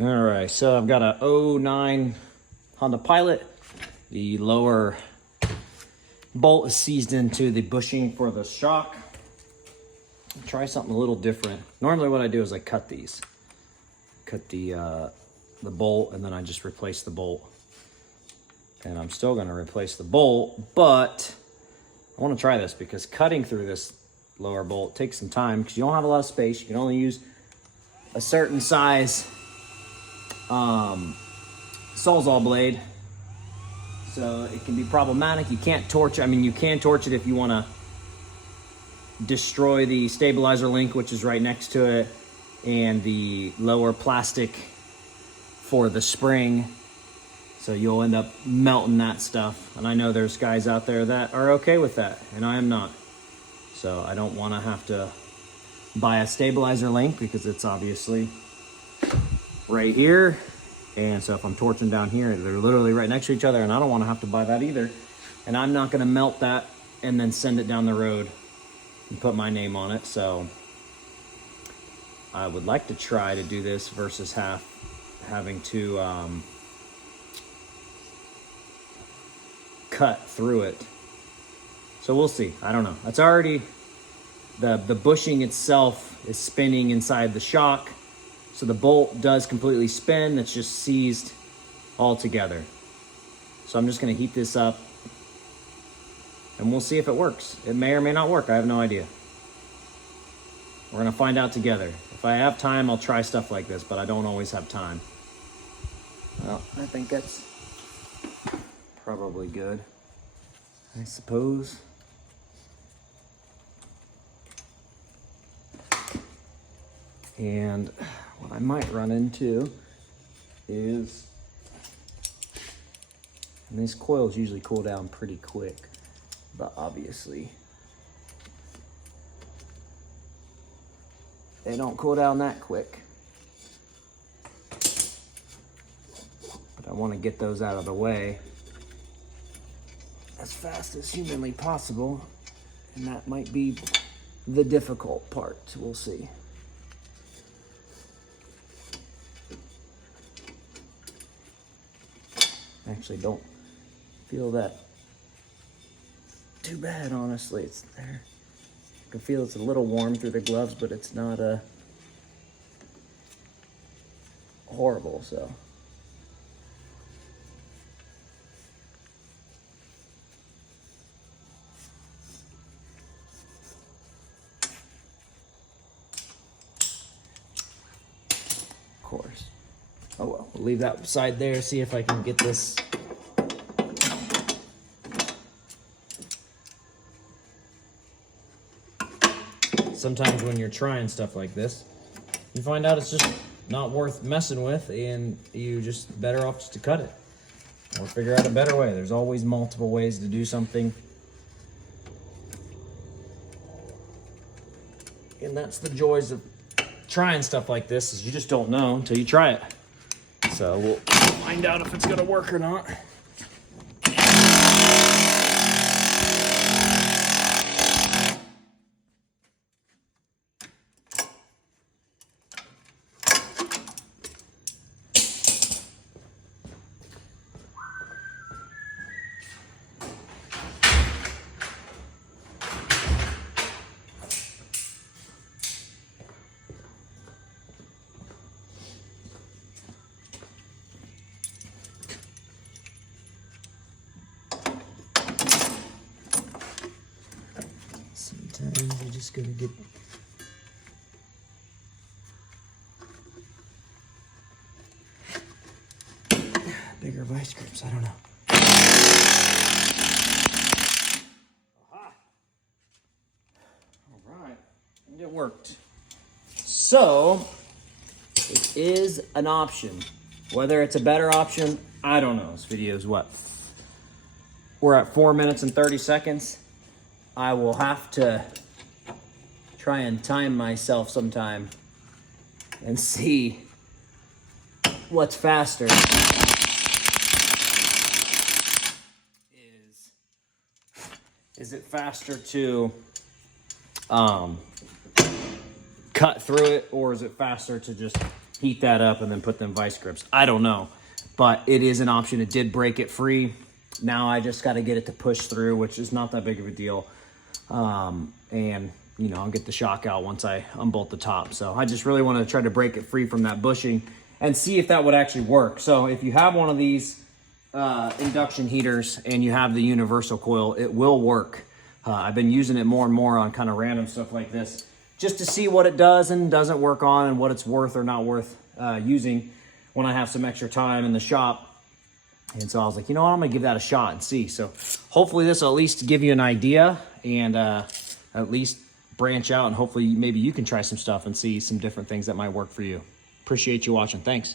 All right, so I've got a '09 Honda Pilot. The lower bolt is seized into the bushing for the shock. I'll try something a little different. Normally what I do is I cut these. Cut the bolt, and then I just replace the bolt. And I'm still gonna replace the bolt, but I wanna try this because cutting through this lower bolt takes some time because you don't have a lot of space. You can only use a certain size Sawzall blade. So it can be problematic. You can't torch, I mean, you can torch it if you wanna destroy the stabilizer link, which is right next to it, and the lower plastic for the spring. So you'll end up melting that stuff. And I know there's guys out there that are okay with that, and I am not. So I don't wanna have to buy a stabilizer link because it's obviously right here. And so if I'm torching down here, they're literally right next to each other, and I don't wanna have to buy that either. And I'm not gonna melt that and then send it down the road and put my name on it. So I would like to try to do this versus having to cut through it. So we'll see, I don't know. It's already, the bushing itself is spinning inside the shock. So the bolt does completely spin, it's just seized all together. So I'm just gonna heat this up and we'll see if it works. It may or may not work, I have no idea. We're gonna find out together. If I have time, I'll try stuff like this, but I don't always have time. Well, I think that's probably good, I suppose. And what I might run into is, and these coils usually cool down pretty quick, but obviously they don't cool down that quick. But I want to get those out of the way as fast as humanly possible, and that might be the difficult part. We'll see. Actually don't feel that too bad, honestly. It's there. I can feel it's a little warm through the gloves, but it's not horrible, so. Of course. Oh well, we'll leave that side there, see if I can get this. Sometimes when you're trying stuff like this, you find out it's just not worth messing with, and you just better off just to cut it or figure out a better way. There's always multiple ways to do something. And that's the joys of trying stuff like this, is you just don't know until you try it. So we'll find out if it's gonna work or not. Sometimes you're just gonna get bigger vice grips, I don't know. Aha! All right, and it worked. So, it is an option. Whether it's a better option, I don't know. This video is what? We're at 4 minutes and 30 seconds. I will have to try and time myself sometime and see what's faster. Is it faster to cut through it, or is it faster to just heat that up and then put them vice grips. I don't know, but it is an option. It did break it free. Now I just got to get it to push through, which is not that big of a deal. And you know, I'll get the shock out once I unbolt the top. So I just really want to try to break it free from that bushing and see if that would actually work. So if you have one of these induction heaters and you have the universal coil, it will work. I've been using it more and more on kind of random stuff like this, just to see what it does and doesn't work on, and what it's worth or not worth using when I have some extra time in the shop. And so I was like, you know what, I'm gonna give that a shot and see. So hopefully this will at least give you an idea, and at least branch out, and hopefully maybe you can try some stuff and see some different things that might work for you. Appreciate you watching. Thanks.